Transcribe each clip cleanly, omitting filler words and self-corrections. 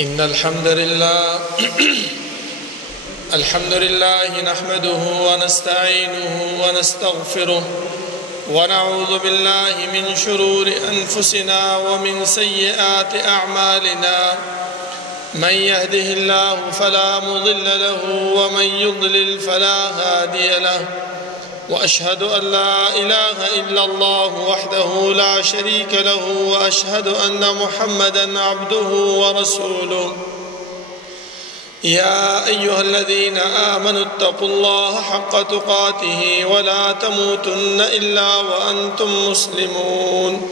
إن الحمد لله الحمد لله نحمده ونستعينه ونستغفره ونعوذ بالله من شرور أنفسنا ومن سيئات أعمالنا. من يهده الله فلا مضل له ومن يضلل فلا هادي له، وأشهد أن لا إله إلا الله وحده لا شريك له، وأشهد أن محمدًا عبده ورسوله. يا أيها الذين آمنوا اتقوا الله حق تقاته ولا تموتن إلا وأنتم مسلمون.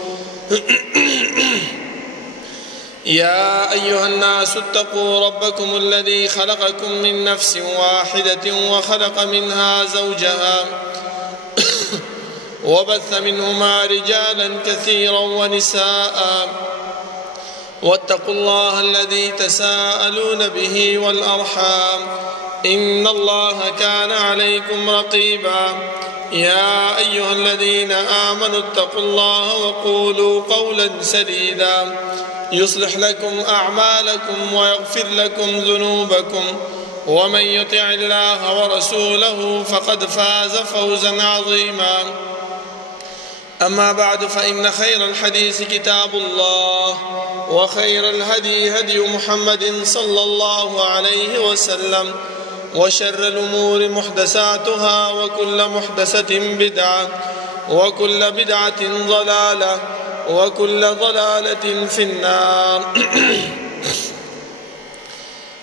يا أيها الناس اتقوا ربكم الذي خلقكم من نفس واحدة وخلق منها زوجها وبث منهما رجالا كثيرا ونساء، واتقوا الله الذي تساءلون به والأرحام إن الله كان عليكم رقيبا. يا أيها الذين آمنوا اتقوا الله وقولوا قولا سديدا يصلح لكم أعمالكم ويغفر لكم ذنوبكم، ومن يطع الله ورسوله فقد فاز فوزا عظيما. أما بعد، فإن خير الحديث كتاب الله، وخير الهدي هدي محمد صلى الله عليه وسلم، وشر الأمور محدثاتها، وكل محدثة بدعة، وكل بدعة ضلالة، وكل ضلالة في النار.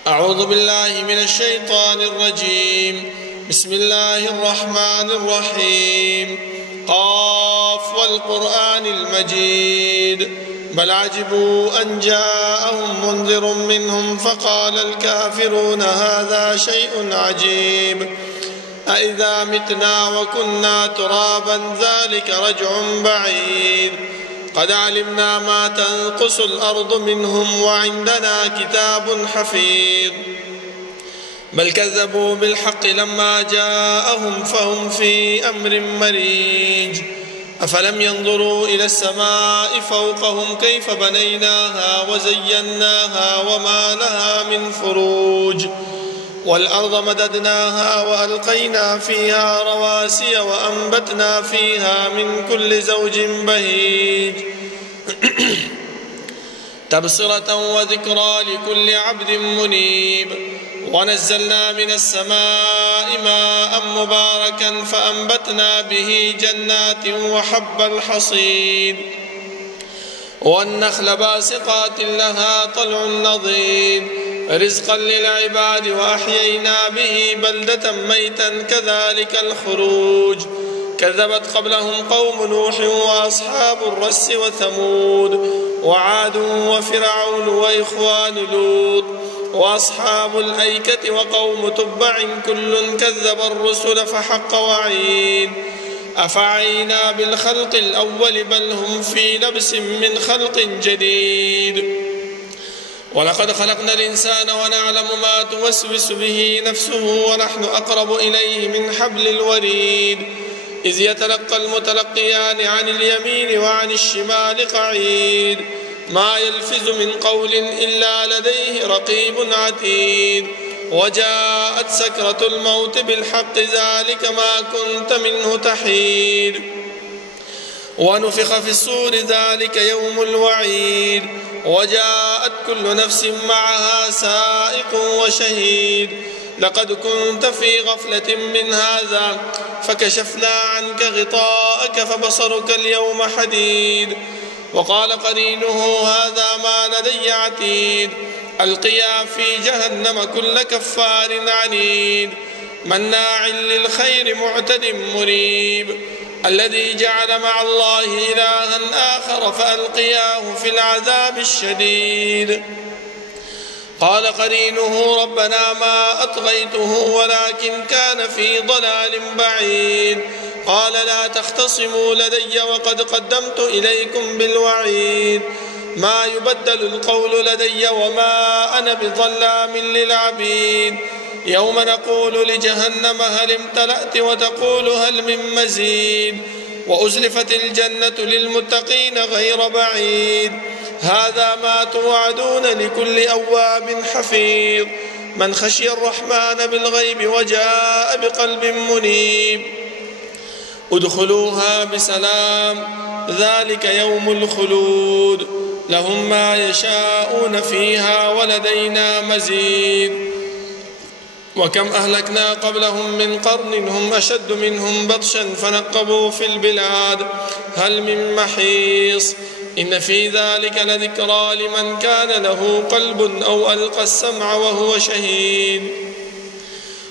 أعوذ بالله من الشيطان الرجيم. بسم الله الرحمن الرحيم. قاف والقرآن المجيد، بل عجبوا أن جاءهم منذر منهم فقال الكافرون هذا شيء عجيب. أإذا متنا وكنا ترابا ذلك رجع بعيد. قد علمنا ما تنقص الأرض منهم وعندنا كتاب حفيظ. بل كذبوا بالحق لما جاءهم فهم في أمر مريج. أفلم ينظروا إلى السماء فوقهم كيف بنيناها وزيناها وما لها من فروج. والأرض مددناها وألقينا فيها رواسي وأنبتنا فيها من كل زوج بهيج. تبصرة وذكرى لكل عبد منيب. ونزلنا من السماء ماء مباركا فأنبتنا به جنات وحب الحصيد، والنخل باسقات لها طلع نضيد، رزقا للعباد، وأحيينا به بلدة ميتا كذلك الخروج. كذبت قبلهم قوم نوح وأصحاب الرس وثمود وعاد وفرعون وإخوان لوط وأصحاب الأيكة وقوم تبع كل كذب الرسل فحق وعيد. أفعينا بالخلق الأول بل هم في لبس من خلق جديد. ولقد خلقنا الإنسان ونعلم ما توسوس به نفسه ونحن أقرب إليه من حبل الوريد. إذ يتلقى المتلقيان عن اليمين وعن الشمال قعيد. ما يلفظ من قول إلا لديه رقيب عتيد. وجاءت سكرة الموت بالحق ذلك ما كنت منه تحيد. ونفخ في الصور ذلك يوم الوعيد. وجاءت كل نفس معها سائق وشهيد. لقد كنت في غفلة من هذا فكشفنا عنك غطاءك فبصرك اليوم حديد. وقال قرينه هذا ما لدي عتيد. ألقيا في جهنم كل كفار عنيد. مناع للخير معتد مريب. الذي جعل مع الله إلها آخر فألقياه في العذاب الشديد. قال قرينه ربنا ما أطغيته ولكن كان في ضلال بعيد. قال لا تختصموا لدي وقد قدمت إليكم بالوعيد. ما يبدل القول لدي وما أنا بظلام للعبيد. يوم نقول لجهنم هل امتلأت وتقول هل من مزيد. وأزلفت الجنة للمتقين غير بعيد. هذا ما توعدون لكل أواب حفيظ من خشي الرحمن بالغيب وجاء بقلب منيب ادخلوها بسلام ذلك يوم الخلود لهم ما يشاءون فيها ولدينا مزيد وكم أهلكنا قبلهم من قرن هم أشد منهم بطشا فنقبوا في البلاد هل من محيص إن في ذلك لذكرى لمن كان له قلب أو ألقى السمع وهو شهيد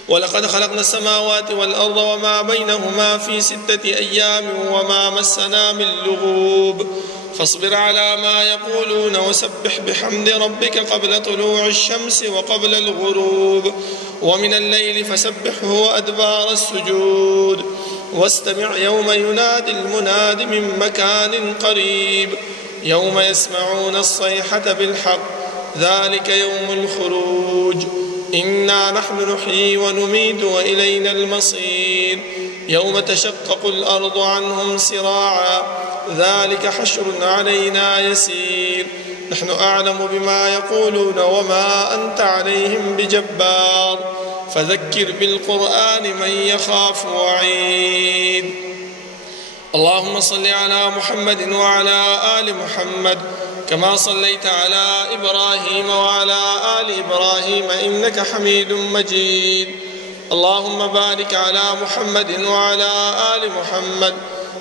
ولقد خلقنا السماوات والأرض وما بينهما في 6 أيام وما مسنا من لغوب فاصبر على ما يقولون وسبح بحمد ربك قبل طلوع الشمس وقبل الغروب ومن الليل فسبحه وأدبار السجود واستمع يوم ينادي المناد من مكان قريب يوم يسمعون الصيحة بالحق ذلك يوم الخروج إنا نحن نحيي ونميت وإلينا المصير يوم تشقق الأرض عنهم سراعا ذلك حشر علينا يسير نحن أعلم بما يقولون وما أنت عليهم بجبار فذكر بالقرآن من يخاف وعيد اللهم صل على محمد وعلى آل محمد كما صليت على إبراهيم وعلى آل إبراهيم إنك حميد مجيد اللهم بارك على محمد وعلى آل محمد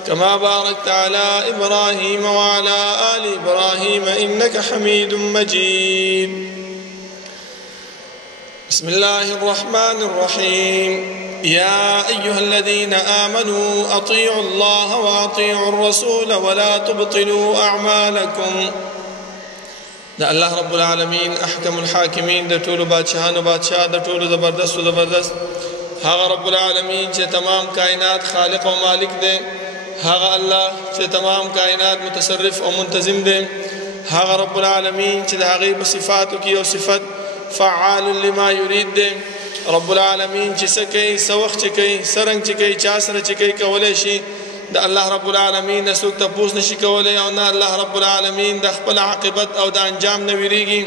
كما باركت على إبراهيم وعلى آل إبراهيم إنك حميد مجيد بسم الله الرحمن الرحيم يا أيها الذين آمنوا أطيعوا الله وأطيعوا الرسول ولا تبطلوا أعمالكم دا الله رب العالمين أحكم الحاكمين دا طول بادشاهان وبادشاه دا طول زبردست هاغ رب العالمين چه تمام کائنات خالق و مالک دے هاغ الله چه تمام کائنات متصرف و منتظم دے هاغ رب العالمين چه دا هاغی بصفاتو کی و صفت فعال لما يريد دے رب العالمين چه سکی سوخ چکی سرنگ چکی چاسر چکی کولیشی دا الله رب العالمین سوک تپوس نشی کولی او نا الله رب العالمین دا خپل عاقبت او دا انجام نویریگی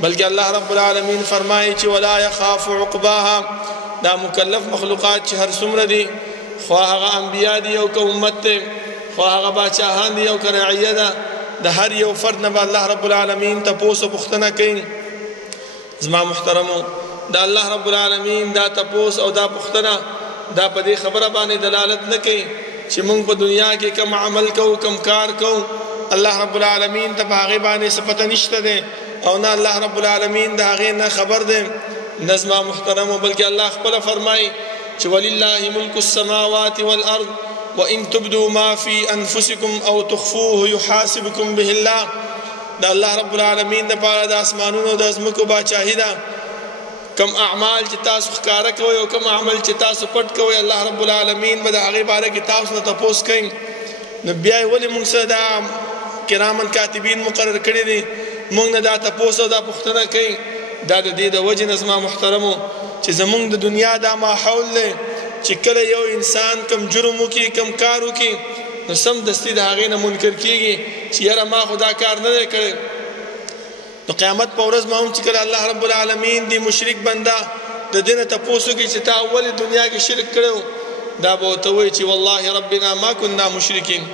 بلکہ الله رب العالمین فرمائی چی ولا يخاف عقباها دا مکلف مخلوقات چی هر سمر دی خواهغا انبیاء دی او که امت دی خواهغا باچاہان دی او که رعیه دا هر یو فرد نبا الله رب العالمین تپوس و پختنا کئی زما محترمو دا الله رب العالمین دا تپوس او دا پختنا دا پا دی خبر بانی دلالت نکی چې مونږ په دنیا کې کم عمل کوو کم کار کوو الله رب العالمین ته په هغې باندې څه پته نشته دی او نه الله رب العالمین د هغې نه خبر دی نه زما محترمو بلکې الله خپله فرمایي چې ولله ملک السماوات والارض وان تبدوا ما في انفسكم او تخفوه يحاسبكم به الله د الله رب العالمین دپاره د اسمانونو د ځمکو باچاهي ده کم اعمال چې تاسو ښکاره کوئ او کم عمل چې تاسو پټ کوئ الله رب العالمین به د هغې باره کې تاسو نه تپوس کوي نو بیا یې ولې موږ سره دا کرامن کاتبین مقرر کړي دي موږ نه دا تپوس او دا پوښتنه کوي دا د دې د وجې نه زما محترمو چې زموږ د دنیا دا ماحول دی چې کله یو انسان کم جرم وکړي کم کار وکړي نو سمدستي د هغې نه منکر کېږي چې یاره ما خو دا کار نه دی کړی نو قیامت په ورځ ما هم چې کله الله رب العالمین دی مشرک بنده د دې نه تپوس وکړي چې تا ولې دنیا کې شرک کړی دا به ورته وایي چې والله ربنا ما كنا مشرکین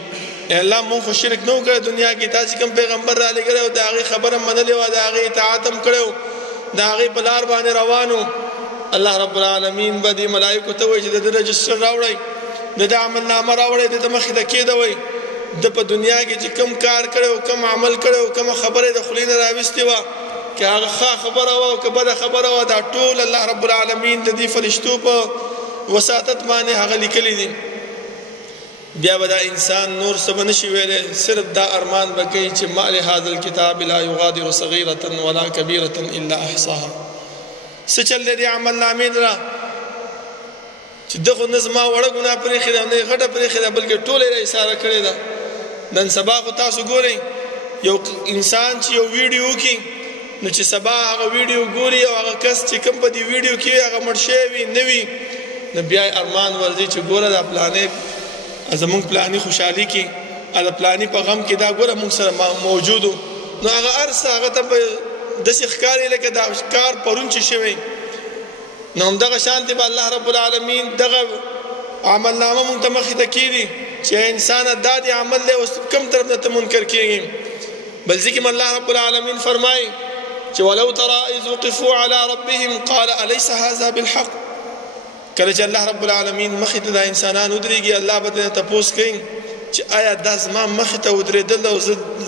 الله مونږ خو شرک نه وکړی دنیا کې تاسې کوم پیغمبر رالیږلی او د هغې خبره منلې وه د هغې اطاعت هم کړی د هغې په لار باندې روان الله رب العالمین به دې ملایکو ته وایي چې د ده رجسټر راوړئ د ده عملنامه راوړئ د ده مخې ته کېدوئ د په دنیا کې چې کم کار کړی کم عمل کړی کومه خبره د خولې نه راویستې وه که هغه ښه خبره وه او که بده خبره وه دا ټول الله رب العالمین د دې فرشتو په وساطت باندې هغه لیکلی دي بیا به دا انسان نور څه به نشي ویلی صرف دا ارمان به کوي چې ما لهذا الکتاب لا یغادر صغیرة ولا کبیرة الا احصاها څه چل دی دې عملنامې لره چې ده خو نه زما وړه ګناه پرېښې ده نه یې غټه پرېښې ده بلکې ټوله یې رایساره کړې ده نن سبا خو تاسو ګورئ یو انسان چې یو ویډیو وکړي نو چې سبا هغه ویډیو ګوري او هغه کس چې کوم په دې ویډیو کې هغه مړ شوی وي نه وي نو بیا یې ارمان ورځي چې ګوره دا پلانې زمونږ پلاني خوشحالي کې د پلاني په غم کې دا ګوره موږ سره موجود نو هغه ارسه هغه ته به داسې ښکاري لکه دا کار پرون چې شوی. نو همدغه شانتې به الله رب العالمین دغه عملنامه مونږ ته مخې ته کېږي چې انسانه دا دې عمل دی، اوس کوم طرف نه ته منکر کېږي. بل ځای کې الله رب العالمین فرمایي چې ولو ترى اذ وقفوا على ربهم قال اليس هذا بالحق. کله چې الله رب العالمین مخې ته دا انسانان ودرېږي، الله به ترې تپوس کوي چې آیا دا زما مخې ته ودرېدل او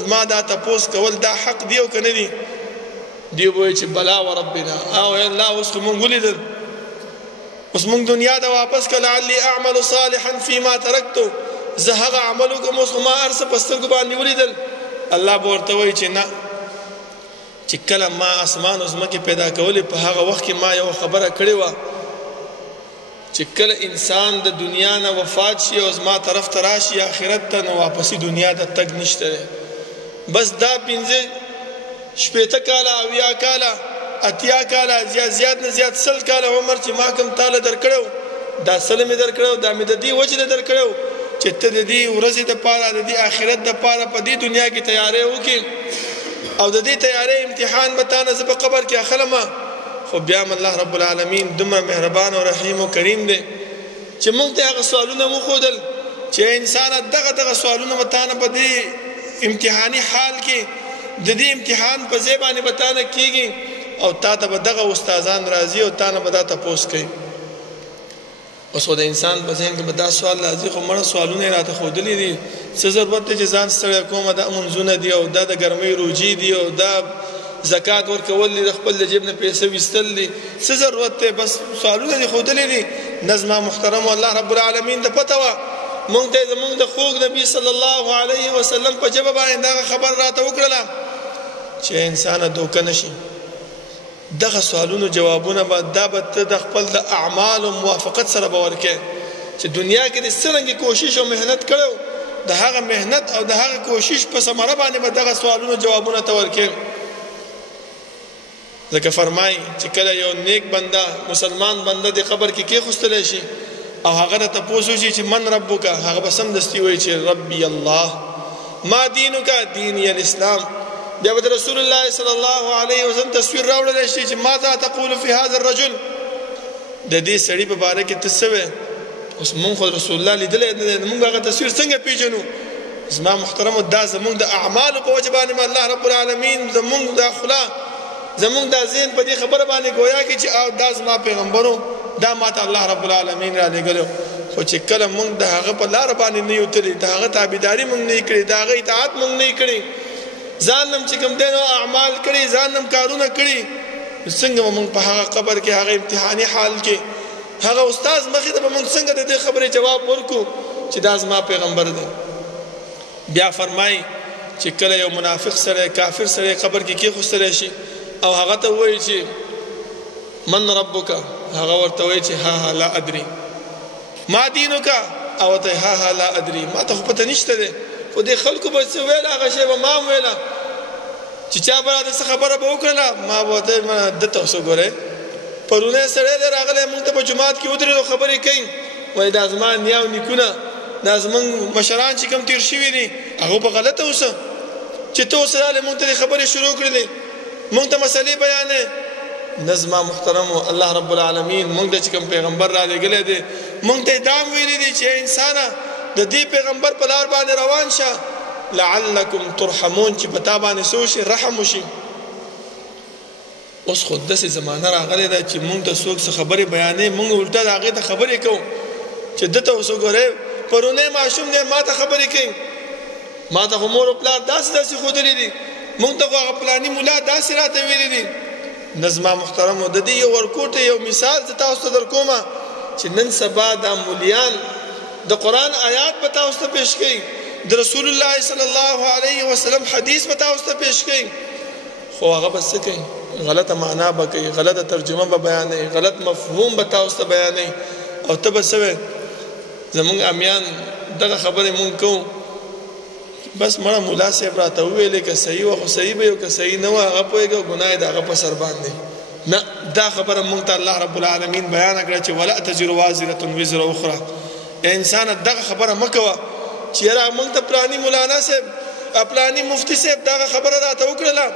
زما دا تپوس کول دا حق دی او که نه دی؟ دی به وایي چې بلا وربنا، او الله اوس خو مونږ ولیدل، اوس مونږ دنیا ته واپس کړه، لعلي اعمل صالحا فيما ترکتو، زه هغه عمل وکړم اوس خو ما هر څه په سترګو باندې ولیدل. الله به ورته وایي چې نه، چې کله ما اسمان او ځمکې پیدا کولې په هغه وخت کې ما یوه خبره کړې وه چې کله انسان د دنیا نه وفات شي او زما طرف ته راشي آخرت ته، نو واپسې دنیا ته تګ نشته دی. بس دا 50 کاله 80 کاله 80 کاله زیات نه زیات 100 کاله عمر چې ما کوم تاله درکړو، دا 100 مې درکړو، دا مې د دې وجې نه درکړو چې ته د دې ورځې دپاره د دې آخرت دپاره په دې دنیا کې تیاری وکړې، او د دې تیاری امتحان به تا نه زه په قبر کې اخلمه. خو بیا هم الله رب العالمین دومره مهربان او رحیم او کریم دی چې موږ ته هغه سوالونه وښودل چې انسانه دغه سوالونه به تا نه په دې امتحاني حال کې د دې امتحان په ځای باندې به تا نه کېږي، او تا ته به دغه استادان راځي او تا نه به دا تپوس کوي. اوس خو د انسان په ذهن کې به دا سوال راځي، خو مړه سوالونه یې راته ښودلي دي، څه ضرورت دی چې ځان ستړی کومه، دا منځونه دي او دا د ګرمۍ روجې دي او دا زکات ورکول دي، د خپل د جیب نه پیسې ویستل دي، څه ضرورت دی؟ بس سوالونه دې ښودلي دي. نظمه محترم الله رب العالمین ته پته وه، مونږ ته یې زمونږ د خوږ نبي صلی الله علیه وسلم په ژبه باندې دغه خبر راته وکړله چې انسانه دوکه نشي. دغه سوالونو جوابونه به دا به ته د خپل د اعمالو موافقت سره به ورکې چې دنیا کې دې څرنګې کوشش او محنت کړو، د هغه محنت او د هغه کوشش په ثمره باندې به دغه سوالونو جوابونه ته ورکې. ځکه فرمایي چې کله یو نیک بنده مسلمان بنده د قبر کې کېښودلی شي او هغه نه تپوس وشي چې من ربک، هغه به سمدستي وایي چې ربي الله، ما دینک دینی الاسلام. بیا به د رسول الله صلی الله علیه وسلم تصویر راوړلی شي چې ماذا تقول فی هذا الرجل، د دې سړي په باره کې ته څه وایې؟ اوس مونږ خو رسول الله لیدلی نه دی، مونږ هغه تصویر څنګه پیژنو؟ زما محترمو دا زمونږ د اعمالو په وجه باندې الله رب العالمین زمونږ دا خوله زمونږ دا ذهن په دې خبره باندې ګویا کړي چې دا زما پیغمبرو، دا ماته الله رب العالمین را لېږلو. خو چې کله مونږ د هغه په لاره باندې نه یو تللي، د هغه تابعداري مونږ نه یې کړې، د هغه اطاعت مونږ نه یې کړې، ځان نم چې کوم دی نو اعمال کړي، ځان نم کارونه کړي، څنګه به مونږ په هغه قبر کې هغه امتحاني حال کې هغه استاد مخې ته به مونږ څنګه د دې خبرې جواب ورکو چې دا زما پیغمبر دی؟ بیا فرمایي چې کله یو منافق سره کافر سره قبر کې کېښودلی شي او هغه ته وایي چې من ربک، هغه ورته وایي چې ها لا ادري، ما دینک، او ته ها لا ادري، ما ته خو پته نشته دی، خو دې خلکو به څه ویله هغه شی به ما هم ویله چې چا به راته څه خبره به وکړله، ما به ورته دته اوس وګورئ پرونی سړی دی راغلی مونږ ته په جومات کې ودرېدو خبرې کوي، وایي دا زما نیا او نیکونه دا زمونږ مشران چې کوم تېر شوي دي هغه به غلطه اوسه چې ته اوس راغلی مونږ ته دې خبرې شروع کړلې، مونږ ته مسلې بیانې. نظمه محترمو الله رب العالمین مونږ ته چې کوم پیغمبر را لېږلی دی مونږ ته یې دا هم ویلي دي چې انسانه د دې پیغمبر په لار باندې روان شه لعلکم ترحمون، چې په تا باندې څه وشي؟ رحم وشي. اوس خو داسې زمانه راغلی ده چې مونږ ته څوک څه خبرې بیانې، مونږ الټه د هغې ته خبرې کوو چې ده ته اوس وګورئ پرونی ماشوم دی ما ته خبرې کوي، ما ته خو مور و پلار داسې ښودلي دي، مونږ ته خو هغه پلاني ملا داسې راته ویلي دي. نظمه محترمو د دې یو ورکوټه یو مثال زه تاسو ته در کومه چې نن سبا دا مولیان د قرآن آیات به تاسو ته پیش کوي، د رسول الله صلی الله علیه وسلم حدیث به تاسو ته پیش کوي، خو هغه به څه کوي؟ غلطه معنا به کوي، غلطه ترجمه به بیانوي، غلط مفهوم به تاسو ته بیانوي، او ته به څه وایې؟ زمونږ امیان دغه خبرې مونږ کوو، بس مړه مولا صاحب راته وویلې که صحیح وه خو صحیح به یو، که صحیح نه وه هغه پوهېږي او ګناه یې د هغه په سر باندې. نه، دا خبره مونږ ته الله رب العالمین بیانه کړه چې ولا تزر وازرة وزر اخرى. انسانه دغه خبره مه کوه چې یاره مونږ ته پلاني مولانا صاحب پلاني مفتي صاحب دغه خبره راته وکړله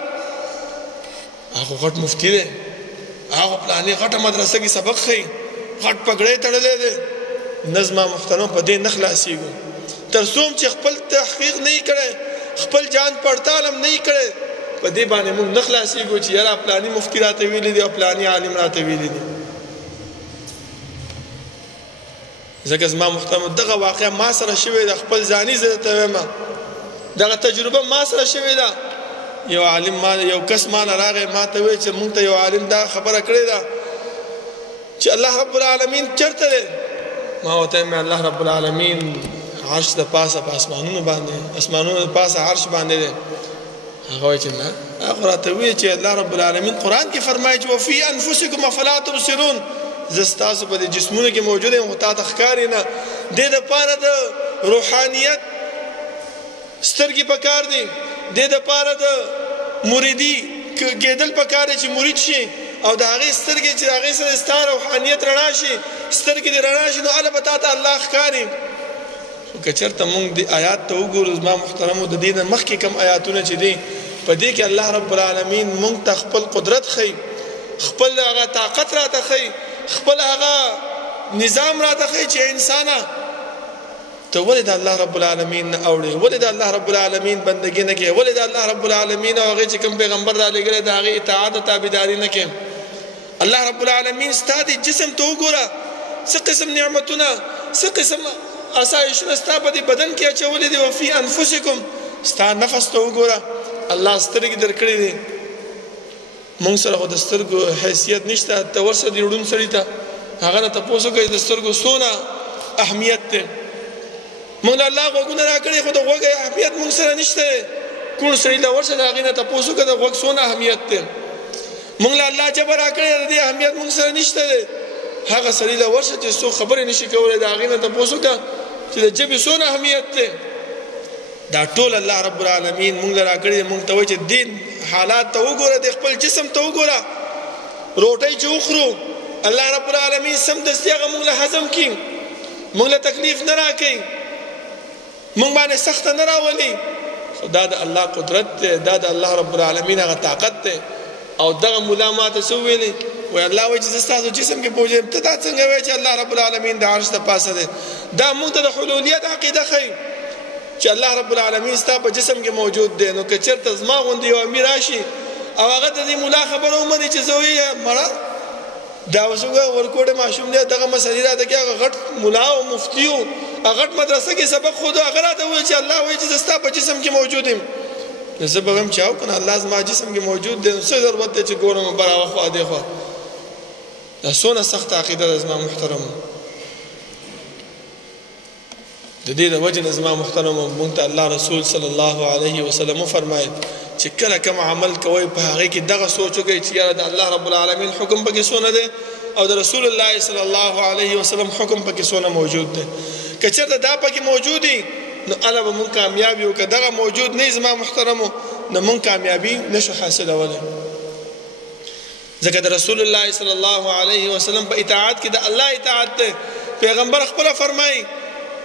هغه غټ مفتي دی هغه پلاني غټه مدرسه کې سبق ښیي غټ پګړی تړلی دی نه زما محترم په دې نه خلاصېږو تر څو چې خپل تحقیق نه یې کړی خپل جان پړتال هم نه یې کړی په دې باندې موږ نه خلاصېږو چې یاره پلاني مفتي راته ویلي دی او پلاني عالم راته ویلي دی ځکه زما محترم دغه واقع ما سره شوې ده خپل ځاني زه درته وایم دغه تجربه ما سره شوې ده یو عالم ما یو کس ما نه راغی ما ته وایي چې مونږ ته یو عالم دا خبره کړې ده چې الله رب العالمین چېرته دی ما ورته وایم الله رب العالمین عرش د پاسه په اسمانونو باندې اسمانونو د پاسه عرش باندې دی هغه وایي چې نه هغه راته وایي چې الله رب العالمین قرآن کې فرمایي چې وفي انفسکم افلا تبصرون زه ستاسو په دې جسمونو کې موجود یم خو تا ته ښکاري نه دې دپاره د روحانیت سترګې پکار دي دې دپاره د مریدي کېدل پکار دی چې مرید شي او د هغې سترګې چې د هغې سره ستا روحانیت رڼا شي سترګې دې رڼا شي نو هله به تا ته الله ښکاري خو که چېرته مونږ دې آیات ته وګورو زما محترمو د دې نه مخکې کم آیاتونه چې دي په دې کې الله رب العالمین مونږ ته خپل قدرت ښیي خپل هغه طاقت راته ښیي خپل هغه نظام راته ښیي چې انسانه ته ولې د الله رب العالمین نه اوړې ولې د الله رب العالمین بندګي نه کوې ولې د الله رب العالمین او هغې چې کوم پیغمبر رالیږلی د هغې اطاعت او تابعداري نه کوې الله رب العالمین ستا دې جسم ته وګوره څه قسم نعمتونه څه قسم آسایشونه ستا په دې بدن کې اچولي دي وفي انفسکم ستا نفس ته وګوره الله سترګې درکړې دي مونږ سره خو د سترګو حیثیت نشته ته ورسه دې ړوند سړي ته هغه نه تپوس وکړئ د سترګو څونه اهمیت دی مونږ له الله غوږونه راکړي خو د غوږ اهمیت مونږ سره نشته کوڼ سړي له ورشه د هغې نه تپوس وکړه د غوږ څونه اهمیت دی مونږ له الله ژبه راکړې د دې اهمیت مونږ سره نشته دی هغه سړي له ورشه چې څوک خبرې نشي کولی د هغې نه تپوس وکړه چې د ژبې څونه اهمیت دی دا ټول الله رب العالمین مونږ له راکړي مونږ ته وایي چې دین حالات ته وګوره د خپل جسم ته وګوره روټۍ چې وخورو الله رب العالمین سمدستي هغه مونږ له هضم کړي مونږ له تکلیف نه راکوي مونږ باندې سخته نه راولي خو دا د الله قدرت دی دا د الله رب العالمین هغه طاقت دی او دغه ملا ما ته څه وویلې وایي الله وایي چې زه ستاسو جسم کې پوه یم ته دا څنګه وایې چې الله رب العالمین د عرش ته پاسه دی دا مونږ ته د حلولیت عقیده ښیي چې الله رب العالمین ستا په جسم کې موجود دی نو که چېرته زما غوندې یو امیر راشي او هغه د دې ملا خبره ومني چې زه وایي مړه دا اوس وګوره ورکوټه ماشوم دی دغه مسلې راته کوي هغه غټ ملا او مفتي و هغه غټ مدرسه کې سبق ښودو هغه راته وویل چې الله وایي چې زه ستا په جسم کې موجود یم نو زه به وایم چې او که نه الله زما جسم کې موجود دی نو څه ضرورت دی چې ګورم برابر خوا دې خوا دا څونه سخته عقیده ده زما محترمو د دې د وجه نه زما محترمو مونږ ته الله رسول صلی الله علیه وسلم وفرمایل چې کله کوم عمل کوئ په هغې کې دغه سوچ وکړئ چې یاره د الله رب العالمین حکم پکې څونه دی او د رسول الله صلی الله علیه وسلم حکم پکې څونه موجود دی که چېرته دا پکې موجود دي نو هله به مونږ کامیاب یو که دغه موجود نه زما محترمو نو مونږ کامیابي نشو حاصلولی ځکه د رسول الله صلی الله علیه وسلم په اطاعت کې د الله اطاعت دی پیغمبر خپله فرمایي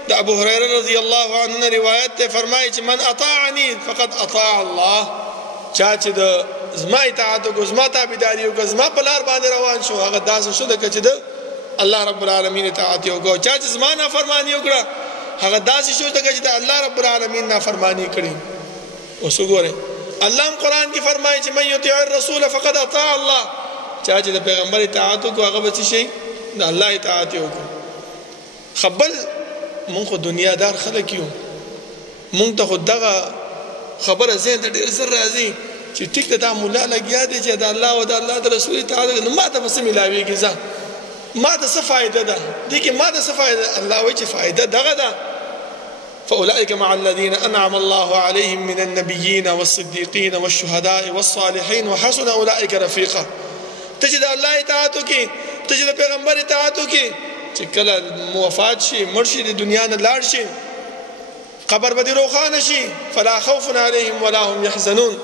د ابو هريره رضی الله عنه روایت ته فرمایي چې من اطاعني فقد اطاع الله چا چې د زما اطاعت وکړو زما تابعداري وکړه زما په لار باندې روان شو هغه داسې شو لکه چې د الله رب العالمین اطاعت یې وکړو چا چې زما نافرماني وکړه هغه داسې شو لکه چې د الله رب العالمین نافرماني کړي اوس وګورئ الله هم قرآن کې فرمایي چې من یطیع الرسول فقد اطاع الله چا چې د پیغمبر اطاعت وکړو هغه به څه شي د الله اطاعت یې وکړو خبل مونږ خو دنیادار خلک یو مونږ ته خو دغه خبره ذهن ته ډېر زر راځي چې ټیک ده دا ملا لګیا دی چې د الله او د الله د رسول اطاعت نو ما ته به څه میلاویږي ځه ما ته څه فایده ده دې کې ما ته څه فایده الله وایي چې فایده دغه ده فأولئك مع الذين أنعم الله عليهم من النبيين والصديقين والشهداء والصالحين وحسن أولئك رفيقا تجد الله اطاعت وکړي تجد پیغمبر اطاعت وکړي چې کله موافات شي مړ شي د دنیا نه لاړ شي قبر به دې روښانه شي فلا خوف عليهم ولا هم يحزنون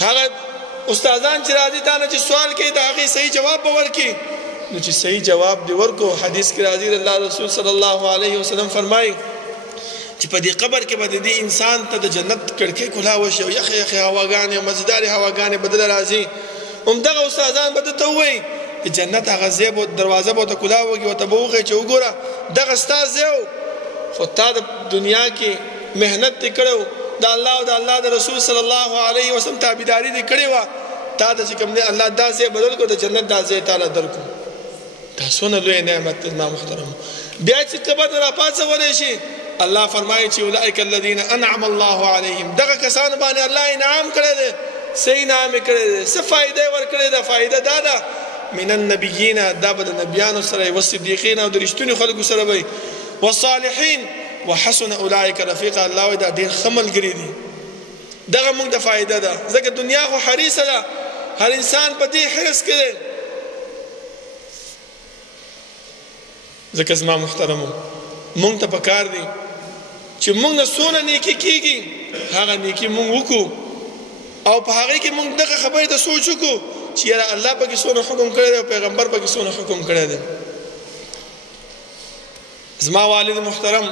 هغه استادان چې راځي تا نه چې سوال کوي د هغې صحیح جواب به ورکړي نو چې صحیح جواب دې ورکو حدیث کې راځي الله رسول صلی الله علیه وسلم فرمایي چې په دې قبر کې به د دې انسان ته د جنت کړکۍ کلا وشي او یخې یخې هواګانې او مزیدارې هواګانې به دله راځي. همدغه استادان به درته ووایي د جنت هغه ځای به دروازه به ورته کلا وکړي، ورته به وښایي چې وګوره دغه ستا ځای و، خو تا د دنیا کې محنت دې کړی و، د الله او د الله د رسول صلی الله علیه وسلم تابعداري دې کړې وه، تا د چې کوم دی الله دا ځای بدل کړو، د جنت دا ځای تاله درکړو. دا څونه لوی نعمت دی زما محترم. بیا چې قبر نه راپاڅولی شي، الله فرمایي چې اولئک الذین انعم الله علیهم، دغه کسانو باندې الله انعام کړی دی. څه انعام یې کړی دی؟ څه فایده یې ورکړې ده؟ فایده دا ده من النبیین، دا به د نبیانو سره وي، والصدیقین او د رښتوني خلکو سره وي، والصالحین وحسن اولئک رفیقا. الله وایي دا ډېر ښه ملګري دي. دغه موږ د فایده ده، ځکه دنیا خو حریصه ده، هر انسان په دې حرص کې دی. ځکه زما محترمو موږ ته پکار دی چې موږ نه څونه نیکي کېږي هغه نیکي موږ وکړو، او په هغې کې موږ دغه خبرې ته سوچ وکړو چې یاره الله پکې څونه حکم کړی دی او پیغمبر پکې څونه حکم کړی دی. زما والد محترم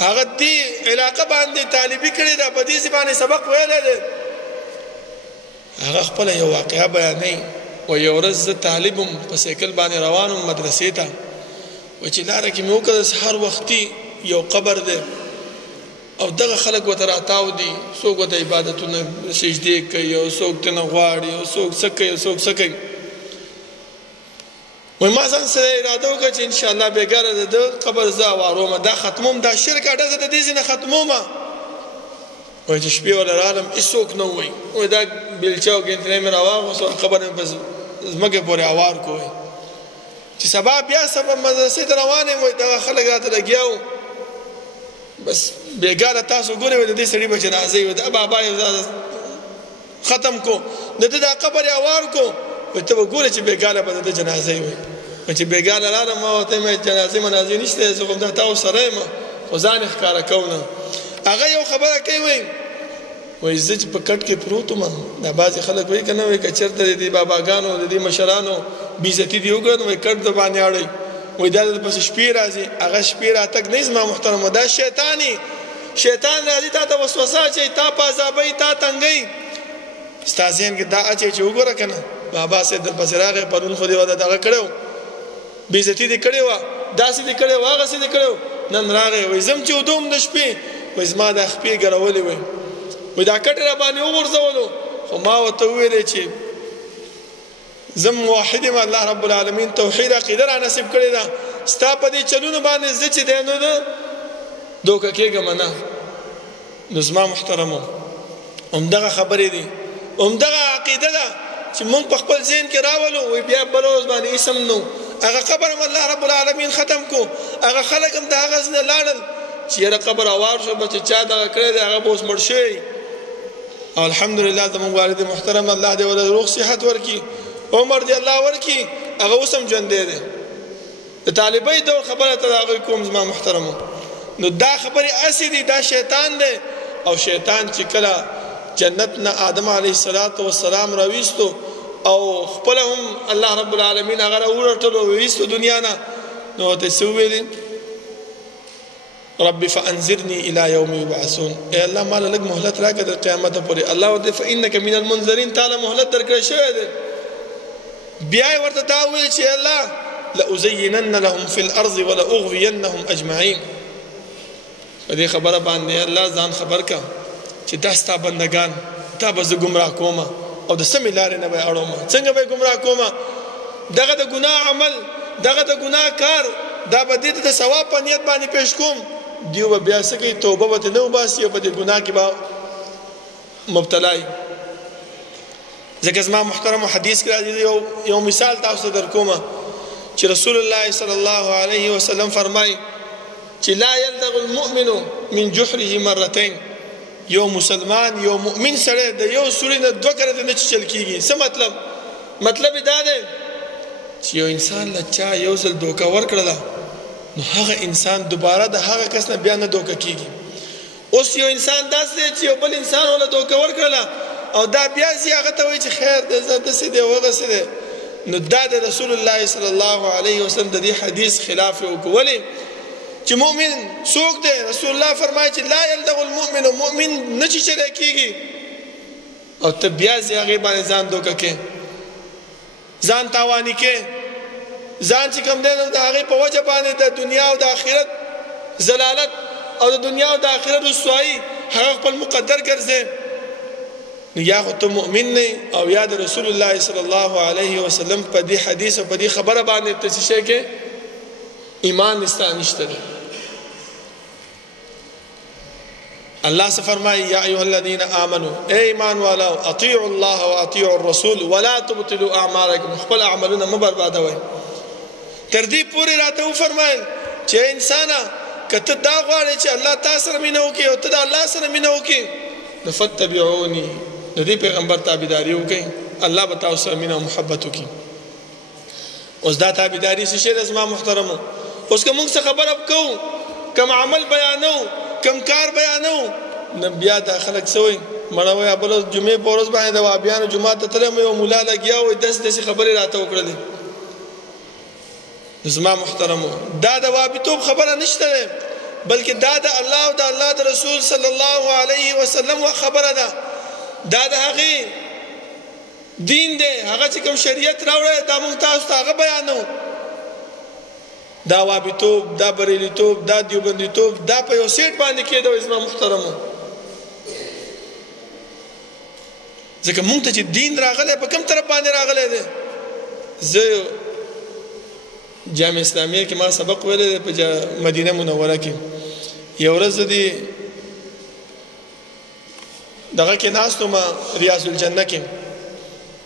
هغه دې علاقه باندې طالبي کړې ده، په دې باندې سبق ویلی دی. هغه خپله یو واقعه بیانوي، و یو ورځ زه طالب وم، په سایکل باندې روان وم مدرسې ته، و چې لاره کې مې وکړه سهار وختي یو قبر دی او دغه خلک ورته راتاو دي، څوک ورته عبادتونه سجدې کوي او څوک ترنه غواړي او څوک څه کوي او څوک څه کوي. وایي ما ځان سره اراده وکړه چې انشاءالله بېګاره د ده قبر زه اواروم، دا ختموم، دا شرک اډه زه د دې ځای نه ختموم. وایي چې شپې وله رالم هېڅوک نه وایي، وایي دا بیلچه او ګنتنۍ مې راواغوست او قبر مې په ځمکې پورې اوار کړو. وایي چې سبا بیا سبا مدرسې ته روان یم، وایي دغه خلک راته لګیا وو، بس بېګاره تاسو ګورئ د دې سړي به جنازه وي، دا بابا یې ختم کو، د ده دا قبر یې اوار کو. وایي ته به ګورې چې بېګاله به د ده جنازه وي. وایي چې بېګاله رالم ما ورته ویل جنازې منازې نشته، زه خو همدا تاسو سره یم، خو ځان یې ښکاره کوم نه. هغه یو خبره کوي، وایي زه چې په کټ کې پروت وم، دا بعضې خلک وایي که نه وایي که چېرته د دې باباګانو د دې مشرانو بېعزتي دې وکړه نو وایي کټ د باندې اړوي، وایي دا د پسې شپې راځي. هغه شپې راتګ نه زما محترمه، دا شیطاني شیطان راځي تا ته وسوسه اچوي، تا په عذابوي، تا تنګوي، ستا ذهن کې دا اچوي چې وګوره که نه بابا صاحب درپسې راغی، پرون خو دې وده دغه کړی و، بېعزتي دې کړې وه، داسې دې کړی و، هغسې دې کړی و، نن راغی. وایي ځم چې ودوم د شپې، وایي زما دا خپې ګرولې وایي، وایي دا کټ یې را باندې وغورځولو، خو ما ورته وویلې چې زه موحد یم، الله رب العالمین توحید عقیده را نصیب کړې ده، ستا په دې چلونو باندې زه چې دی نو ده دوکه کېږم نه. نو زما محترمو همدغه خبرې دي، همدغه عقیده ده چې موږ په خپل ذهن کې راولو. وایي بیا بله ورځ باندې اسم نو هغه قبر هم الله رب العالمین ختم کو، هغه خلک هم د هغه ځای نه لاړل چې یاره قبر اوار شو، به چې چا دغه کړی دی هغه به اوس مړ شوی. او الحمدلله زموږ والد محترم الله دې ورله روغ صحت ورکړي، عمر دې الله ورکړي، هغه اوس هم ژوندی دی. د طالبۍ دور خبره ته د هغوی کوم زما محترمو. نو دا خبرې هسې دي، دا شیطان دی، او شیطان چې کله جنت نه آدم علیه السلام راویستو او خپله هم الله رب العالمین هغه راورټلو وویستو دنیا نه، نو ورته څه وویلې؟ رب فانذرني الى يوم يبعثون، ای الله ماله لږ مهلت راکړه د قیامته پورې. الله ورته فانک من المنذرین، تعالی مهلت درکړی شوی دی. بیا یې ورته دا وویل چې الله لازینن لهم فی الارض ولاغوینهم اجمعین. په دې خبره باندې الله ځان خبر کا چې دا ستا بندگان، تا به زه ګمراه کومه او د سمې لارې نه به یې اړومه. څنګه به یې ګمراه کومه؟ دغه د ګناه عمل، دغه د ګناه کار، دا به دې ته د ثواب په نیت باندې پیش کوم، دیو به بیا څه کوي؟ توبه به ترې نه وباسي او په دې ګناه کې به مبتلا وي. ځکه زما محترمو حدیث کې راځي، یو مثال تاسو ته در کومه چې رسول الله صلی الله علیه وسلم فرمایي چې لا یلدغ المؤمن من جحره مرتين، یو مسلمان یو مؤمن سره د یو سوري نه دوه کرته نه چل کیږي. څه مطلب؟ مطلب دا دی چې یو انسان له چا یو ځل دوکه ورکړله نو هغه انسان دوباره د هغه کس نه بیا نه دوکه کیږي. اوس یو انسان داسې دی چې یو بل انسان وله دوکه ورکړله او دا بیا ځي هغه ته وایي چې خیر دی زه داسې دی او هغسې دی، نو دا د رسول الله صلی الله علیه وسلم د دې حدیث خلاف یې وکړو. ولې؟ چې مؤمن څوک دی؟ رسول الله فرمایي چې لا یلدغ المؤمن، مؤمن نه چیچلی کېږي. او ته بیا ځې هغې باندې ځان دوکه کې، ځان تاواني کې، ځان چې کوم دی نو د هغې په وجه باندې د دنیا او د آخرت ضلالت او د دنیا او د آخرت رسوایي هغه خپل مقدر ګرځې. نو یا خو ته مؤمن نه او یا د رسول الله صلی الله علیه وسلم په دې حدیث او په دې خبره باندې ته څه شی کې ایمان نستا نشته دی. الله سے فرمائے یا ایها الذین آمنوا، اے ایمان والو، اطیعوا الله واطیعوا الرسول ولا تبطلوا اعمالکم، خپل اعمالونه مه بربادوئ. تر دې پورې راته وفرمایل چې انسانه که ته دا غواړې چې الله تا سره مینه وکړي او ته د الله سره مینه وکړي نو فتبعوني، د دې پیغمبر تابعداري وکړئ، الله به تاسو سره مینه او محبت وکړي. اوس دا تابعداري څه شی ده زما محترمو؟ اوس که موږ څه خبره کوو، کم عمل بیانو، کم کار بیانو، نو بیا دا خلک څه وایي؟ مړه وایي بله جمعې په ورځ باندې د وهابیانو جومات ته تلم یو ملا لګیا وایي داسې داسې خبرې راته وکړلې. زما محترمو دا د وهابیتوب خبره نشته ده، بلکې دا د الله او د الله د رسول صلی الله علیه وسلم خبره ده. دا د هغې دین دی، هغه چې کوم شریعت راوړی دا موږ تاسو ته هغه بیانو. دا وهابیتوب، دا بریلیتوب، دا دیوبندیتوب دا په یو سیټ باندې کېده زما محترمو. ځکه موږ ته چې دین راغلی په کوم طرف باندې راغلی دی؟ زه جامع اسلامیه کې ما سبق ویلی دی په مدینه منوره کې. یو ورځ دې دغه کې ناست وم ریاض الجنه کې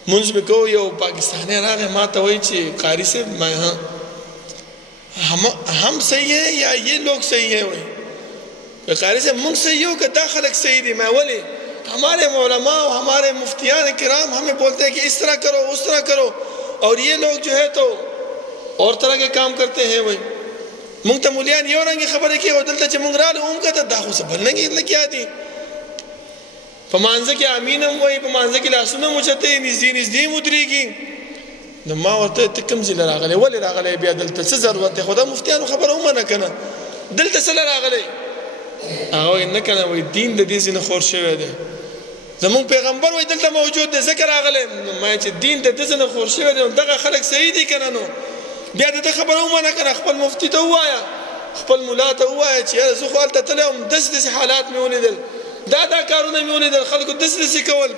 مونځ مې کوو، یو پاکستانی راغی ما ته وایي چې قاري صاحب میں ہم صحیح ہے یا یہ لوگ صحیح ہیں؟ وہی قاری صاحب منگ صحیح ہو کہ دا خلق صحیح دی. میں بولے ہمارے علماء اور ہمارے مفتیان کرام ہمیں بولتے ہیں کہ اس طرح کرو اس طرح کرو، اور یہ لوگ جو ہے تو اور طرح کے کام کرتے ہیں. وہی منگ تا مولیان یہ رنگی خبریں کی اور دلتا چھ منگ رالو ام کا تا داخل سے بھلنے کی اتنا کیا دی پمانزہ کی آمینم وہی پمانزہ کی لاسونم اچھتے نزدی مدری کی. نو ما ورته ته کوم ځای راغلی؟ ولې راغلی بیا دلته؟ څه ضرورت دی؟ خو دا مفتیانو خبره ومنه که نه، دلته څه له راغلی؟ هغه وایي نه که نه، وایي دین د دې ځای نه خور شوی دی، زمونږ پیغمبر وایي دلته موجود دی ځکه راغلی. نو ما چې دین د دې ځای نه خور شوی دی نو دغه خلک صحیح دي که نه؟ نو بیا د ده خبره ومنه که نه، خپل مفتي ته ووایه، خپل ملا ته ووایه چې یاره زه خو هلته تللی وم داسې داسې حالات مې ولیدل، دا کارونه مې ولیدل، خلکو داسې داسې کول.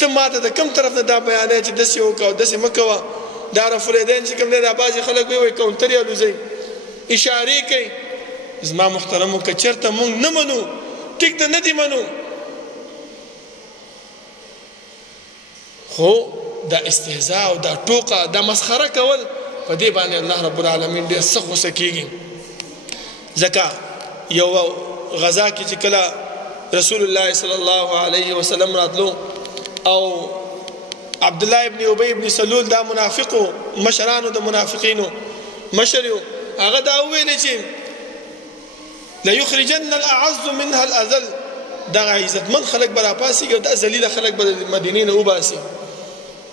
ته ما ته د کوم طرف نه دا بیانوې چې داسې وکړه او داسې مه کوه؟ دا رفلیدین چې کوم دی دا بعضې خلک وایي کونترې الوځئ، اشارې کوي. زما محترمو که چېرته موږ نه منو، ټیک ده نه دي منو، خو دا استهزاء او دا ټوقه دا مسخره کول په دې باندې الله رب العالمین ډېر سخت غوسه کېږي. ځکه یو غزا کې چې کله رسول الله صلی الله علیه وسلم راتلو او عبد الله ابن ابي ابن سلول دا منافقو مشرانو د منافقینو مشریو هغه دا ویل چې لا يخرجن الاعز منها الاذل، دا عزتمن خلق برا پاسي او دا ذلیل خلق بر مدینه نه وباسي.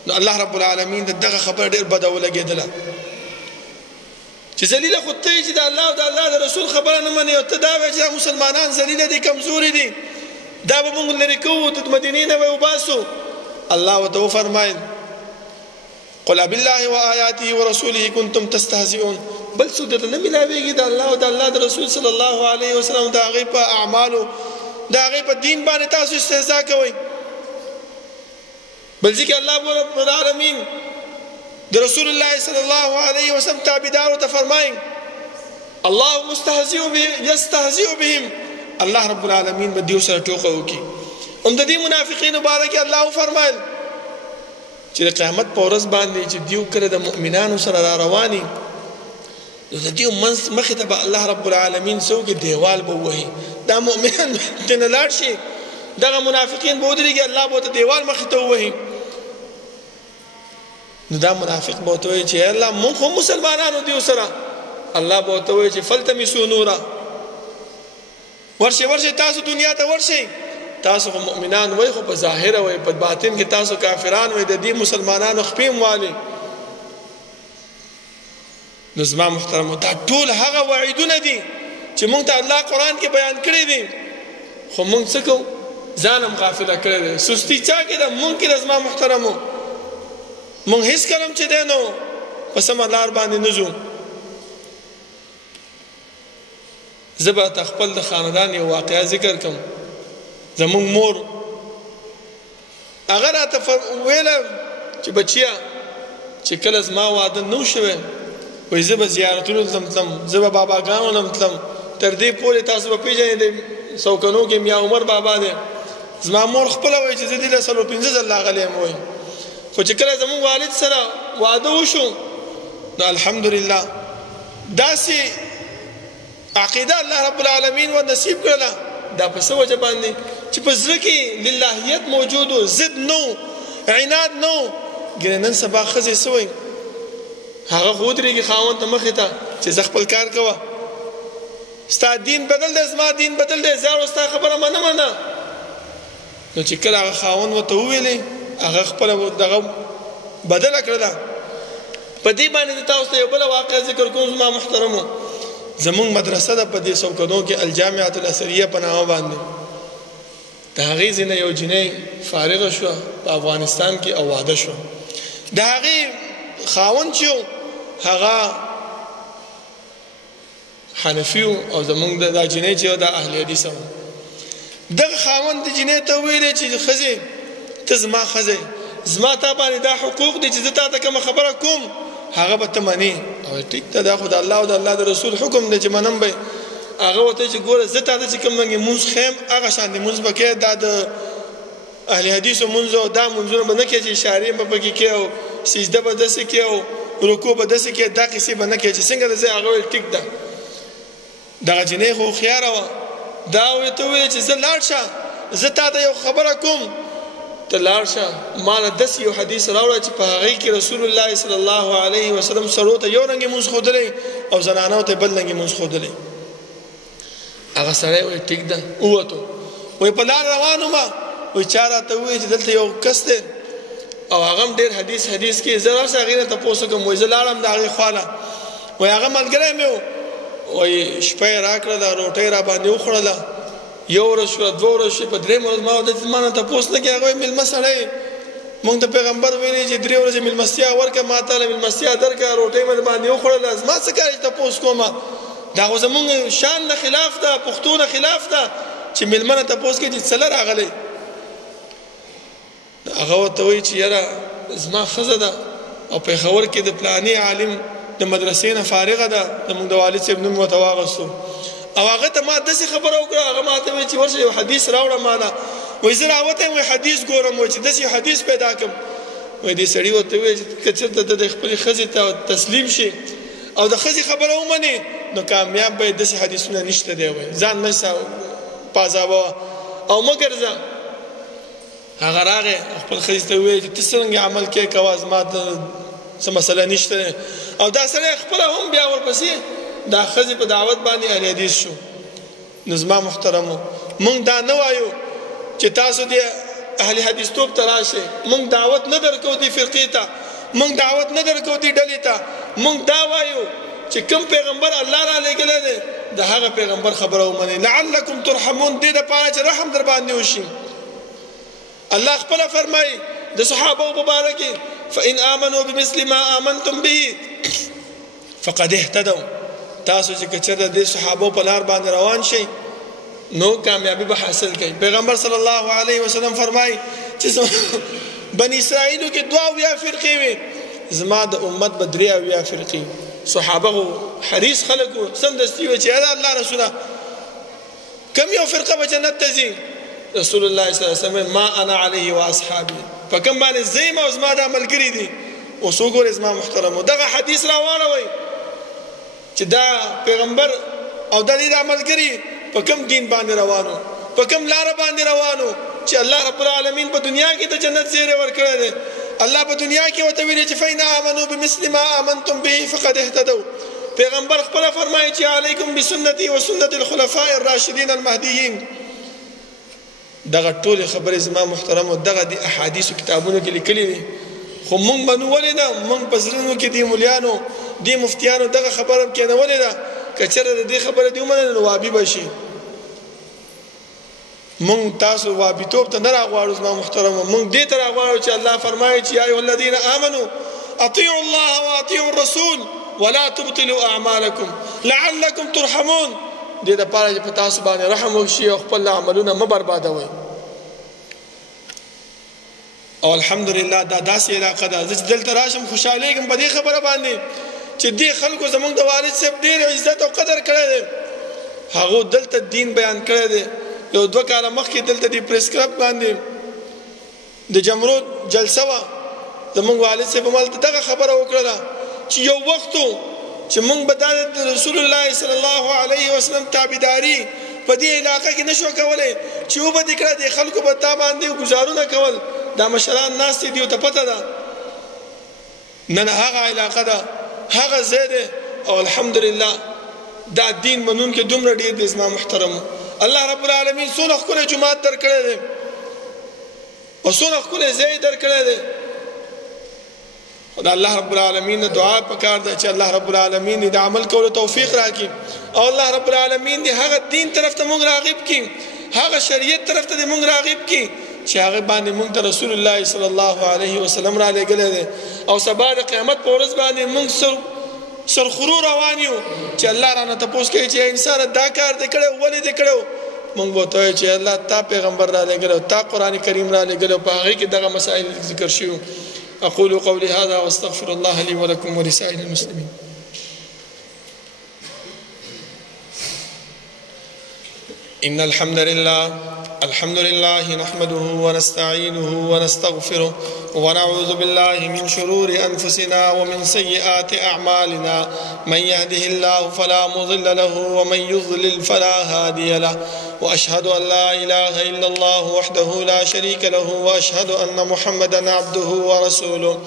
نو الله رب العالمین دغه خبر ډیر بد ولګیدله چې ذلیل خو ته چې د الله او د الله د رسول خبره نه مني او ته دا وایې چې مسلمانان ذلیل دي کمزوري دي، دا به موږ لرې کوو د مدینې نه به وباسو. الله ورته وفرمایل قل بالله وآیاته ورسوله کنتم تستهزئون، بل څه درته نه ملاویږي د الله او د الله د رسول صلی الله علیه وسلم د هغې په اعمالو د هغې په دین باندې تاسو استهزاء کوئ. بل ځکه الله رب العالمین د رسول الله صلی الله علیه وسلم تابعدارو ته فرمایي الله یستهزئ بهم، الله رب العالمین به دیو سره ټوکه وکړي. هم د دې منافقینو باره کې الله وفرمایل چې د قیامت په ورځ باندې چې دیو کله د مؤمنانو سره را رواني نو د دیو مخې ته به الله رب العالمین څه وکړي؟ دیوال به ووهي، دا مؤمنان ترې لاړ شي، دغه منافقین به ودرېږي، الله به ورته دیوال مخې ته ووهي. نو دا منافق به ورته وایي چې الله مونږ خو مسلمانانو دیو سره، الله به ورته وایي چې فلتمسوا نورا، ورشئ تاسو دنیا ته ورشئ، تاسو خو مؤمنان وای خو په ظاهر وای په باطن کې تاسو کافران وای، د دې مسلمانانو خپیم والی. نو زما محترمو دا ټول هغه وعیدونه دي چې موږ ته الله قرآن کې بیان کړی دي، خو موږ څه کوو؟ ځان هم غافله کړی دی. سستی چا کې ده؟ موږ کې ده. زما محترمو موږ هېڅکله هم چې دی نو په سمه لار باندې نه ځو. زه به ته خپل د خاندان یو واقعه ذکر کړم. زموږ مور هغه راته ویله چې بچیا چې کله زما واده نه شوی، وایي زه به زیارتونو ته تلم، زه به باباګانو ته تلم، تر دې پورې تاسو به پېژنئ د سوکنو کې میا عمر بابا دی. زما مور خپله وایي چې زه دې له 15 ځل راغلی یم. وایي خو چې کله زموږ والد سره واده وشو نو الحمدلله داسې عقیده الله رب العالمین و نصیب کړله. دا په څه وجه باندې چې په زړه کې للهیت موجود و، ضد نو، عناد نو. ګنې نن سبا ښځې څه وایي؟ هغه خو ودرېږي خاوند ته مخې ته چې زه خپل کار کوه، ستا دین بدل دی، زما دین بدل دی، زه ستا خبره منه. نو چې کله هغه خاوند ورته وویلې هغه خپله دغه بدله کړله. په دې باندې تاسو ته یو بله واقعه ذکر کوم. زما محترمو زمونږ مدرسه ده په دې سوکدو کې الجامعة الاثریه په نامه باندې. د هغې ځینې یو جنۍ فارغه شوه په افغانستان کې او واده شوه. د هغې خاوند چې هغه حنفي و او زمونږ دا جنۍ چې دا اهل حدیثه وه. دغه خاوند د جنۍ ته ویلې چې ښځې ته زما ښځه، زما تا باندې دا حقوق دي چې زه تا ته کومه خبره کوم هغه به ته منې. او ټیک ته دا خو د الله او د الله د رسول حکم دی چې منم به. هغه ورته چې ګوره زه تا ته چې کوم لمونځ ښیم هغه شان دې لمونځ به کوې، دا د اهل حدیثو لمونځ او دا لمونځونه به نه کوې چې اشارې به پکې کوې او سجده به داسې کوې او رکوع به داسې کوې، دا قصې به نه کوې چې څنګه د زه. هغه ویل ټیک ده. دغه جنۍ خو هوښیاره وه. دا ورته وویل چې زه لاړ شه، زه تا ته یو خبره کوم، ته لاړ شه ما له داسې یو حدیث راوړه چې په هغې کې رسول الله صلی الله علیه وسلم سړو ته یو رنګې لمونځ ښودلی او زنانو ته بل رنګې لمونځ ښودلی. هغه سړی وایي ټیک ده. ووتو. وایي په لار روان ومه، وایي چا راته ووایي چې دلته یو کس دی او هغه هم ډېر حدیث کې، زه راشه هغې نه تپوس وکړم. وایي زه لاړم د هغې خواله. وایي هغه ملګری مې و. وایي شپه یې راکړله، روټۍ را باندې وخوړله. یو ورځ شوه، دوه ورځ شوې، په درېیمه ورځ ما ورته ما نه تپوس نه کوي. هغه وایي مېلمه سړی مونږ ته پیغمبر ویلي چې 3 ورځې مېلمستیا ورکړه، ما ته مېلمستیا درکړه، روټۍ مې باندې وخوړله، زما څه کار چې تپوس کومه؟ دا خو زمونږ شان نه خلاف ده، پښتو نه خلاف ده چې مېلمه نه تپوس کوي چې څه له راغلی. هغه ورته وایي چې یاره زما ښځه ده او پېښور کې د پلاني عالم د مدرسې نه فارغه ده، زمونږ د والد صاحب نوم ورته واغستو او هغه ته ما داسې خبره وکړه. هغه ما ته وایي چې ورشه یو حدیث راوړه ما له. وایي زه راوتی یم، وایي حدیث ګورم، وایي چې داسې یو حدیث پیدا کړم. وایي دې سړي ورته وایي چې که چېرته ته د خپلې ښځې ته تسلیم شي او د ښځې خبره ومنې نو کامیاب به یې. داسې حدیثونه نشته دی. وایي ځان مه پازاوه او مه ګرځه. هغه راغی خپل ښځې ته وویل چې ته څرنګه عمل کوې کوه، زما ته څه مسله نشته. او دا سړی خپله هم بیا ورپسې دا ښځې په دعوت باندې اهل حدیث شو. نو زما محترمو موږ دا نه وایو چې تاسو دې اهل حدیث توب ته راشئ. موږ دعوت نه درکوو دې فرقې ته، موږ دعوت نه درکوو دې ډلې ته. موږ دا وایو چې کوم پیغمبر الله را لېږلی دی د هغه پیغمبر خبره ومنئ. لعلکم ترحمون، دې دپاره چې رحم در باندې وشي. الله خپله فرمایي د صحابو په باره کې فإن آمنوا بمثل ما آمنتم به فقد اهتدوا. تاسو چې کچره د صحابو په لار باندې روان شئ نو کامیابی به حاصل کړئ. پیغمبر صلی الله علیه وسلم فرمایي چې بنی اسرائیلو کې 72 فرقې وې، زما د امت به 73 فرقې. صحابه حریص خلک وو، سمدستي وایي چې الله رسوله کم یو فرقه به جنت ته ځي؟ رسول الله صلی الله علیه وسلم ما انا علیه واصحابي، په کوم باندې زه او زما د ملګري دي. اوس وګورئ زما محترمو دغه حدیث راواړوئ چې دا پیغمبر او د دې د ملګري په کوم دین باندې روانو، په کوم لاره باندې روانو چې الله رب العالمین په دنیا کې د جنت زیری ورکړی دی. الله په دنیا کې ورته ویلي چې فإن آمنوا بمثل ما آمنتم به فقد اهتدوا. پیغمبر خپله فرمایي چې علیکم بسنتي وسنت الخلفاء الراشدین المهدیین. دغه ټولې خبرې زما محترمو دغه د احادیثو کتابونو کې لیکلي دي، خو مونږ منو ولې نه؟ مونږ په زړونو کې دې مولیانو دې مفتیانو دغه خبره کېنولې ده که چېرته د دې خبره دې ومنله نو وابي به شي. مونږ تاسو وابیتوب ته نه راغواړو زما محترمو، مونږ دې ته راغواړو چې الله فرمایي چې یا ایها الذین آمنوا اطیعوا الله واطیعوا الرسول ولا تبطلوا اعمالکم لعلکم ترحمون. دې دپاره چې په تاسو باندې رحم وشي او خپل عملونه مه بربادوئ. او الحمدلله دا داسې علاقه ده زه چې دلته راشم خوشحالیږم په دې خبره باندې چې دې خلکو زمونږ د والد صاحب ډېر عزت او قدر کړی دی. هغو دلته دین بیان کړی دی. یو 2 کاله مخکې دلته د پریس کلب باندې د جمرود جلسه وه، زمونږ والد صاحب هم هلته دغه خبره وکړله چې یو وخت و چې مونږ به دا د رسول الله صلی الله علیه وسلم تابعداري په دې علاقه کې نشو کولی چې وبه دې کړه دې خلکو به تا باندې ګزارونه کول، دا مشران ناست دي او ته پته ده. نن هغه علاقه ده، هغه ځای دی او الحمدلله دا دین منونکي دومره ډېر دی زما محترمو. الله رب العالمین څونه ښکلی جومات درکړی دی او څونه ښکلی ځای درکړی دی. د الله رب العالمین نه دعا پکار ده چې الله رب العالمین دې د عمل کولو توفیق راکړي او الله رب العالمین دې هغه دین طرف ته موږ راغب کړي، هغه شریعت طرف ته دې موږ راغب کړي چې هغه باندې موږ ته رسول الله صلی الله علیه وسلم را لېږلی دی. او سبا د قیامت په ورځ باندې موږ سرخرو روان یو چې الله رانه تپوس کوي چې انسان دا کار دې کړی ولې دې کړی. موږ به ورته وایو چې الله تا پیغمبر را لېږلی او تا قرآن کریم را لېږلی او په هغې کې دغه مسایل ذکر شوي. أقول قولي هذا واستغفر الله لي ولكم ولسائر المسلمين. إن الحمد لله نحمده ونستعينه ونستغفره ونعوذ بالله من شرور أنفسنا ومن سيئات أعمالنا. من يهده الله فلا مضل له ومن يضلل فلا هادي له. وأشهد أن لا إله إلا الله وحده لا شريك له وأشهد أن محمدا عبده ورسوله.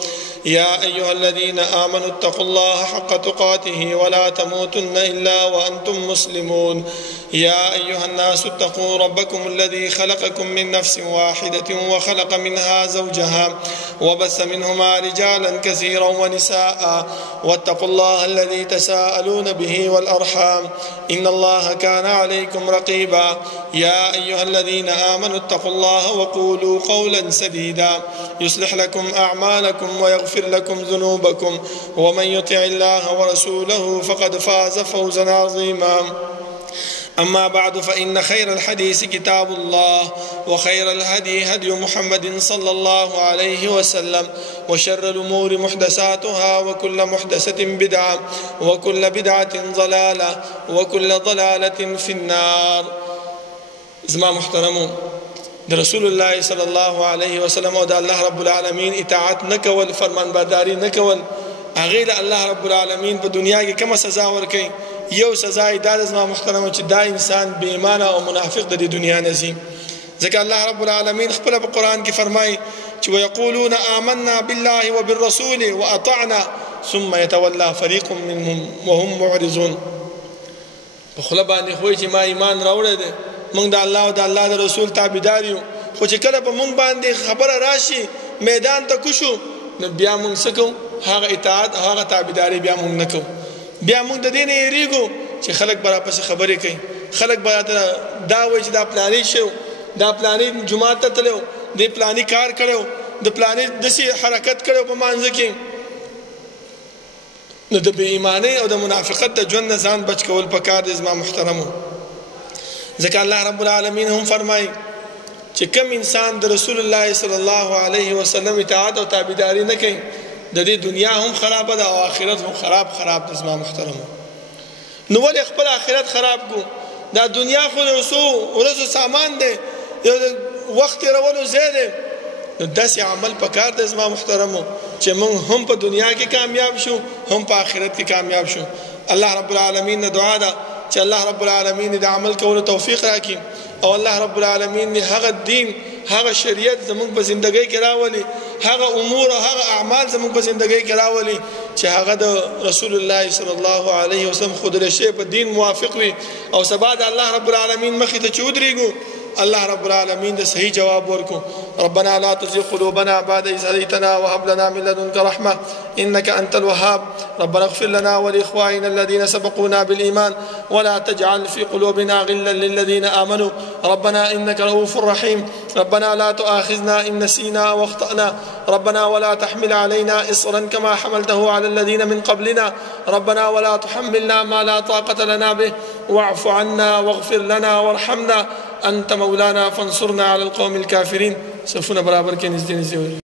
يا أيها الذين آمنوا اتقوا الله حق تقاته ولا تموتن إلا وأنتم مسلمون. يا أيها الناس اتقوا ربكم الذي خلقكم من نفس واحدة وخلق منها زوجها وبث منهما رجالا كثيرا ونساء واتقوا الله الذي تساءلون به والأرحام إن الله كان عليكم رقيبا. يا أيها الذين آمنوا اتقوا الله وقولوا قولا سديدا يصلح لكم أعمالكم ويغفر لكم ذنوبكم ومن يطع الله ورسوله فقد فاز فوزا عظيما. أما بعد فإن خير الحديث كتاب الله وخير الهدي هدي محمد صلى الله عليه وسلم وشر الأمور محدثاتها وكل محدثة بدعة وكل بدعة ضلالة وكل ضلالة في النار. زما محترمو د رسول الله صلی الله علیه وسلم او د الله رب العالمین اطاعت نکول، فرمانبرداری نکول، هغې له الله رب العالمین په دنیا کې کومه سزا ورکوي. یو سزا یې دا ده زما محترمو چې دا انسان بې ایمانه او منافق د دې دنیا نه ځي. ځکه الله رب العالمین خپله په قرآن کې فرمایي چې ویقولون آمنا بالله وبالرسول واطعنا ثم يتولى فريق منهم وهم معرضون. په خوله باندې خو چې ما ایمان راوړی دی، موږ د الله او د الله د رسول تابعدار یو، خو چې کله په موږ باندې خبره راشي میدان ته کوشو نو بیا موږ څه کوو؟ هغه اطاعت هغه تابعداري بیا موږ نه کوو. بیا موږ د دې نه یېرېږو چې خلک به راپسې خبرې کوي، خلک به راته دا وایي چې دا پلانې شی دا پلانې جومات ته تللی دې پلانې کار کړی د پلانې داسې حرکت کړی په مانځه کې. نو د بې ایمانۍ او د منافقت د ژوند نه ځان بچ کول پکار دی زما محترمو. ځکه الله رب العالمین هم فرمایي چې کم انسان د رسول الله صلی الله علیه وسلم اطاعت او تابعداري نه کوي د دې دنیا هم خرابه ده او آخرت هم خراب ده زما محترمو. نو ولې خپل آخرت خراب کو؟ دا دنیا خو د څو ورځو سامان دی، یو وخت تېرولو ځای دی. نو داسې عمل پکار دی زما محترمو چې موږ هم په دنیا کې کامیاب شو هم په آخرت کې کامیاب شو. الله رب العالمین نه دعا ده چې الله رب العالمین د عمل کولو توفیق راکړي او الله رب العالمین هغه دین هغه شریعت زموږ په زندګۍ کې راولي، هغه امور او هغه اعمال زموږ په زندګۍ کې راولي چې هغه د رسول الله صلی الله علیه وسلم ښودلی شوی په دین موافق وي. او سبا د الله رب العالمین مخې ته چې ودرېږو الله رب العالمین د صحیح جواب ورکو. ربنا لا تزغ قلوبنا بعد إذ هديتنا وهب لنا من لدنك رحمة إنك أنت الوهاب. ربنا اغفر لنا ولإخواننا الذين سبقونا بالإيمان ولا تجعل في قلوبنا غلا للذين آمنوا ربنا إنك رؤوف رحيم. ربنا لا تؤاخذنا إن نسينا واخطأنا ربنا ولا تحمل علينا إصرا كما حملته على الذين من قبلنا ربنا ولا تحملنا ما لا طاقة لنا به واعف عنا واغفر لنا وارحمنا أنت مولانا فانصرنا على القوم الكافرين. صفونا برابر کے نزدې